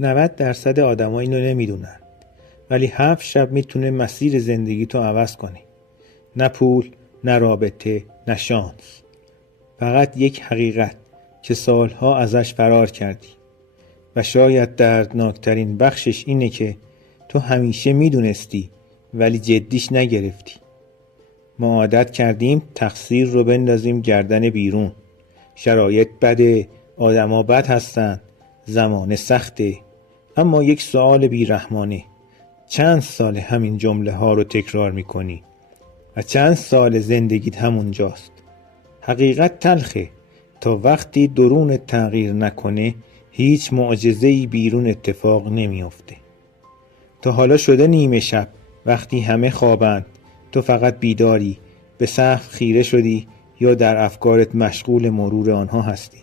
90% آدما اینو نمیدونن، ولی 7 شب میتونه مسیر زندگی تو عوض کنه. نه پول، نه رابطه، نه شانس. فقط یک حقیقت که سالها ازش فرار کردی. و شاید دردناکترین بخشش اینه که تو همیشه میدونستی ولی جدیش نگرفتی. ما عادت کردیم تقصیر رو بندازیم گردن بیرون. شرایط بده، آدما بد هستن، زمان سخته. اما یک سوال بیرحمانه: چند سال همین جمله ها رو تکرار میکنی؟ و چند سال زندگیت همونجاست؟ حقیقت تلخه. تا وقتی درون تغییر نکنه هیچ معجزه‌ای بیرون اتفاق نمیافته. تا حالا شده نیمه شب وقتی همه خوابند تو فقط بیداری، به سقف خیره شدی یا در افکارت مشغول مرور آنها هستی؟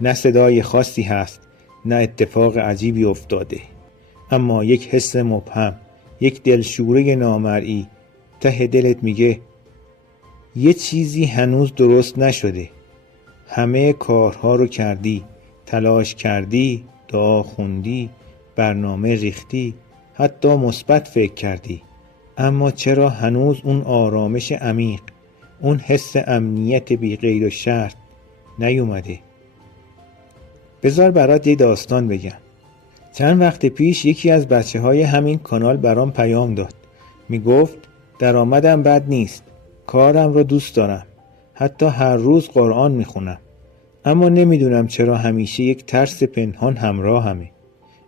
نه صدای خاصی هست، نه اتفاق عجیبی افتاده، اما یک حس مبهم، یک دلشوره نامرئی ته دلت میگه یه چیزی هنوز درست نشده. همه کارها رو کردی، تلاش کردی، دعا خوندی، برنامه ریختی، حتی مثبت فکر کردی، اما چرا هنوز اون آرامش عمیق، اون حس امنیت بی قید و شرط نیومده؟ بذار برات یه داستان بگم. چند وقت پیش یکی از بچه‌های همین کانال برام پیام داد. میگفت درآمدم بد نیست، کارم رو دوست دارم، حتی هر روز قرآن میخونم، اما نمیدونم چرا همیشه یک ترس پنهان همراهمه.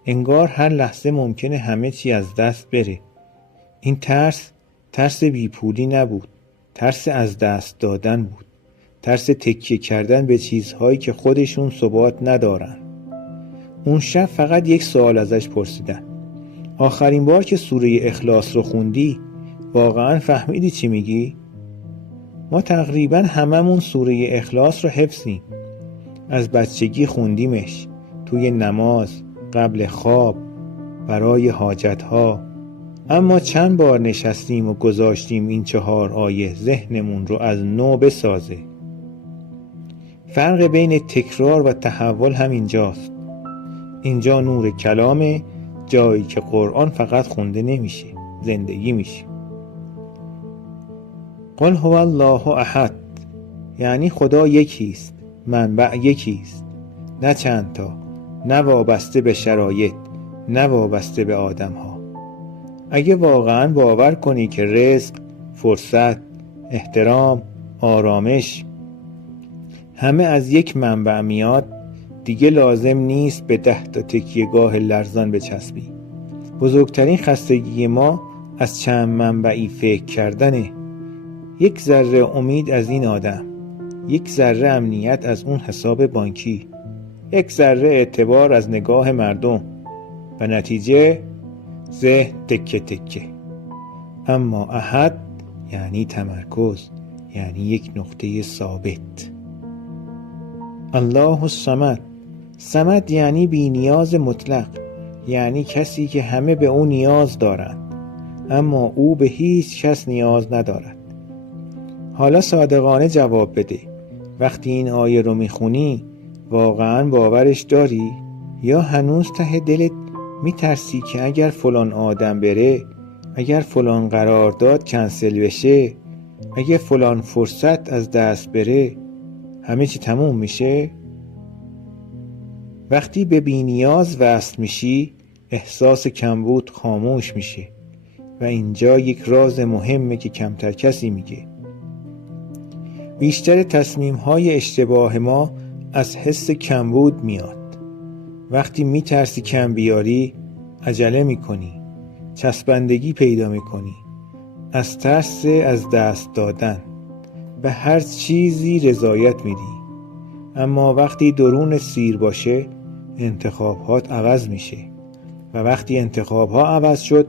انگار هر لحظه ممکنه همه چی از دست بره. این ترس بیپولی نبود، ترس از دست دادن بود، ترس تکیه کردن به چیزهایی که خودشون ثبات ندارن. اون شب فقط یک سوال ازش پرسیدم: آخرین بار که سوره اخلاص رو خوندی واقعا فهمیدی چی میگی؟ ما تقریبا هممون سوره اخلاص رو حفظیم. از بچگی خوندیمش، توی نماز، قبل خواب، برای حاجتها. اما چند بار نشستیم و گذاشتیم این 4 آیه ذهنمون رو از نو بسازه. فرق بین تکرار و تحول همینجاست. اینجا نور کلامه، جایی که قرآن فقط خونده نمیشه، زندگی میشه. قل هو الله احد، یعنی خدا یکیست، منبع یکیست، نه چند تا، نه وابسته به شرایط، نه وابسته به آدم ها. اگه واقعا باور کنی که رزق، فرصت، احترام، آرامش همه از یک منبع میاد، دیگه لازم نیست به 10 تا تکیهگاه لرزان بچسبی. بزرگترین خستگی ما از چند منبعی فکر کردنه. یک ذره امید از این آدم، یک ذره امنیت از اون حساب بانکی، یک ذره اعتبار از نگاه مردم، و نتیجه ذهن تکه تکه. اما احد یعنی تمرکز، یعنی یک نقطه ثابت. الله الصمد، صمد یعنی بی نیاز مطلق، یعنی کسی که همه به او نیاز دارند اما او به هیچ کس نیاز ندارد. حالا صادقانه جواب بده، وقتی این آیه رو میخونی واقعا باورش داری؟ یا هنوز ته دلت میترسی که اگر فلان آدم بره، اگر فلان قرارداد کنسل بشه، اگر فلان فرصت از دست بره همه چی تموم میشه؟ وقتی به بی نیاز وصل میشی احساس کمبود خاموش میشه. و اینجا یک راز مهمه که کمتر کسی میگه. بیشتر تصمیم‌های اشتباه ما از حس کمبود میاد. وقتی میترسی کم بیاری عجله میکنی، چسبندگی پیدا میکنی، از ترس از دست دادن به هر چیزی رضایت میدی. اما وقتی درون سیر باشه انتخابات عوض میشه، و وقتی انتخابها عوض شد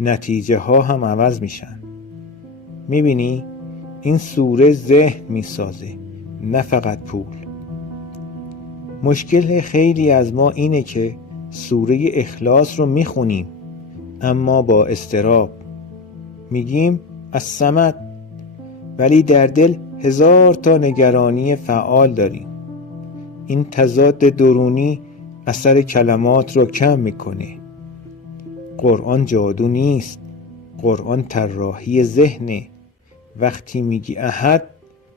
نتیجه ها هم عوض میشن. میبینی؟ این سوره ذهن میسازه، نه فقط پول. مشکل خیلی از ما اینه که سوره اخلاص رو میخونیم اما با اضطراب. میگیم الصمد، ولی در دل 1000 تا نگرانی فعال داریم. این تضاد درونی اثر کلمات رو کم میکنه. قرآن جادو نیست، قرآن طراحی ذهنه. وقتی میگی احد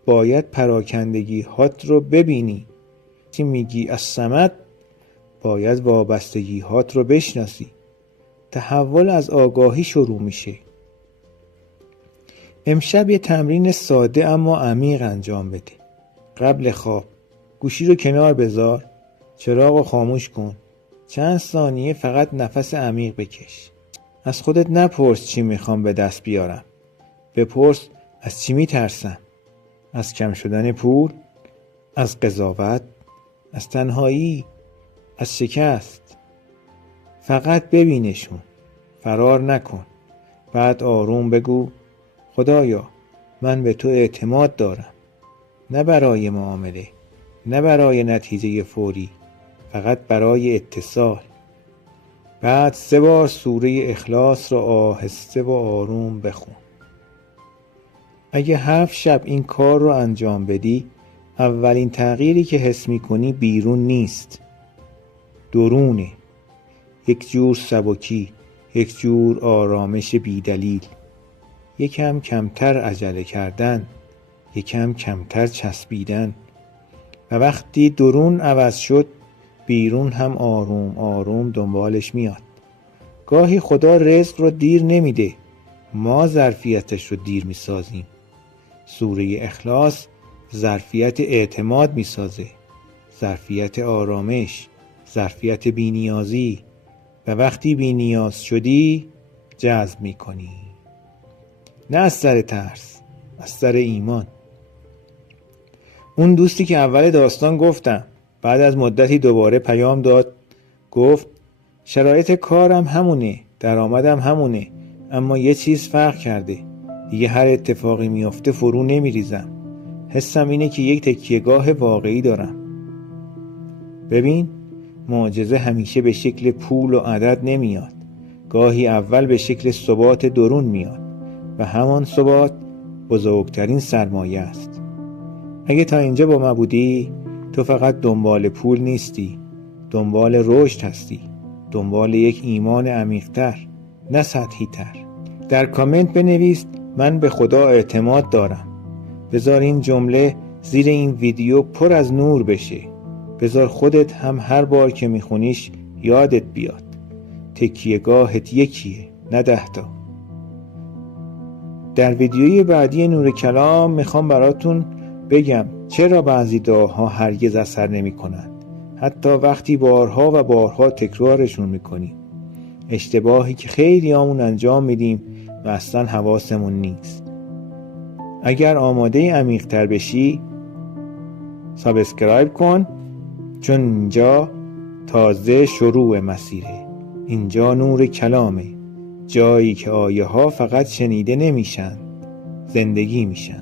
باید پراکندگی هات رو ببینی. وقتی میگی الصمد باید وابستگی هات رو بشناسی. تحول از آگاهی شروع میشه. امشب یه تمرین ساده اما عمیق انجام بده. قبل خواب گوشی رو کنار بذار، چراغ رو خاموش کن، چند ثانیه فقط نفس عمیق بکش. از خودت نپرس چی میخوام به دست بیارم، بپرس از چی میترسم. از کم شدن پول، از قضاوت، از تنهایی، از شکست. فقط ببینشون، فرار نکن. بعد آروم بگو خدایا من به تو اعتماد دارم، نه برای معامله، نه برای نتیجه فوری، فقط برای اتصال. بعد 3 بار سوره اخلاص را آهسته و آروم بخون. اگه 7 شب این کار رو انجام بدی، اولین تغییری که حس می‌کنی بیرون نیست، درونه. یک جور سبکی، یک جور آرامش بیدلیل. یکم کمتر عجله کردن، یکم کمتر چسبیدن. و وقتی درون عوض شد، بیرون هم آروم آروم دنبالش میاد. گاهی خدا رزق رو دیر نمیده، ما ظرفیتش رو دیر میسازیم. سوره اخلاص ظرفیت اعتماد میسازه، ظرفیت آرامش، ظرفیت بینیازی. و وقتی بینیاز شدی جذب میکنی، نه از سر ترس، از سر ایمان. اون دوستی که اول داستان گفتم بعد از مدتی دوباره پیام داد، گفت شرایط کارم همونه، درآمدم همونه، اما یه چیز فرق کرده. دیگه هر اتفاقی میفته فرو نمیریزم. حسم اینه که یک تکیهگاه واقعی دارم. ببین، معجزه همیشه به شکل پول و عدد نمیاد. گاهی اول به شکل ثبات درون میاد و همان ثبات بزرگترین سرمایه است. اگه تا اینجا با ما بودی، تو فقط دنبال پول نیستی، دنبال رشد هستی، دنبال یک ایمان عمیق‌تر، نه سطحی تر. در کامنت بنویس من به خدا اعتماد دارم. بذار این جمله زیر این ویدیو پر از نور بشه. بذار خودت هم هر بار که میخونیش یادت بیاد تکیهگاهت یکیه، نه 10 تا. در ویدیوی بعدی نور کلام میخوام براتون بگم چرا بعضی دعاها هرگز اثر نمی کنند، حتی وقتی بارها و بارها تکرارشون میکنیم. اشتباهی که خیلی همون انجام میدیم و اصلا حواسمون نیست. اگر آماده عمیق‌تر بشی سابسکرایب کن، چون اینجا تازه شروع مسیره. اینجا نور کلامه، جایی که آیه ها فقط شنیده نمیشن، زندگی میشن.